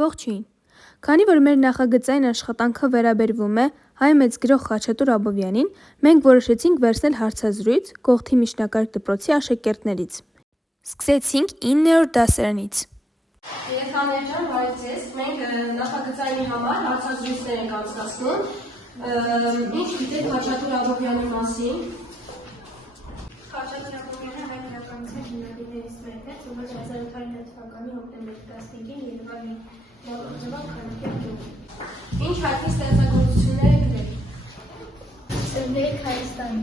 Ողջույն։ Քանի որ մեր նախագծային աշխատանքը վերաբերվում է հայ մեծ գրող Խաչատուր Աբովյանին, մենք որոշեցինք վերցնել հարցազրույց Կողթի միջնակարգ դպրոցի աշակերտներից։ Սկսեցինք 9-րդ դասարանից։ Երեխաներ ջան, բարև ձեզ։ Մենք նախագծային համար հարցազրույցներ ենք անցկացնում։ Ինչ գիտեք Խաչատուր Աբովյանի մասին։ Խաչատուր Աբովյանը հայ գրականության հիմնադիրներից մեկն է, ով 1809 թվականի հոկտեմբերի 15-ին Երևանի Լավոտ քաղաքում։ Ինչ հայտնի ստեղծագործություններ եք գրել։ Սերնդերիկ Հայաստանի։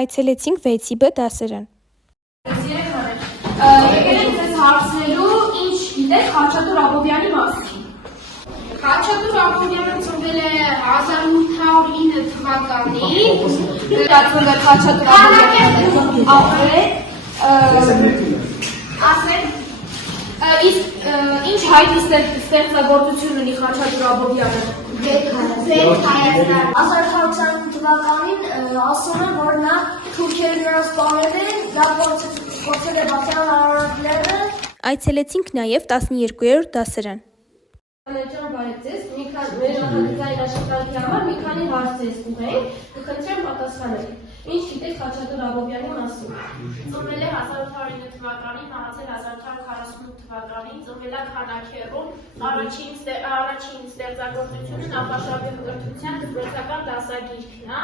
Այցելեցինք 6B դասարան։ Երեխաներ, եկել ենք ձեզ հարցնելու ինչ գիտեք Խաչատուր Աբովյանի մասին։ Խաչատուր Աբովյանը ծնվել է 1809 թվականին։ Ծնվել Խաչատուր Աբովյանը Ասել իսկ ինչ հայտնի ստեղծագործություն ունի Խաչատուր Աբովյանը։ Ձեր Հայաստան 1820 թվականին ասում են, որ նա թուրքերը նրանց սպանել են, դա փորձել է բացառել արարողները։ Այցելեցինք նաև 12-րդ դասարան։ Ջան, բարև ձեզ։ Մեր նախագծային աշխատանքի համար մի քանի հարցեր կուղենք, կխնդրեմ պատասխանել։ Ինչ գիտեք Խաչատուր Աբովյանի մասին։ ծնվել է 1809 թվականին, մահացել 1848 թվականին, ծնվել է Քանաքեռում, առաջին ստեղծագործությունը նախաշավի կրթության դպրոցական դասագիրքն է,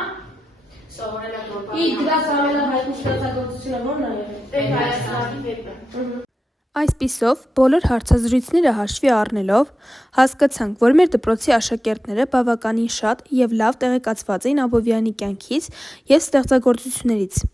սովորել է Իր դրած ամենահայտնի ստեղծագործությունը ո՞րն է եղել։ Վեր Հայաստանի վեպը։ Այսպիսով, բոլոր հարցազրույցները հաշվի առնելով, հասկացանք, որ մեր դպրոցի աշակերտները բավականին շատ և լավ տեղեկացված էին Աբովյանի կյանքից և ստեղծագործություններից։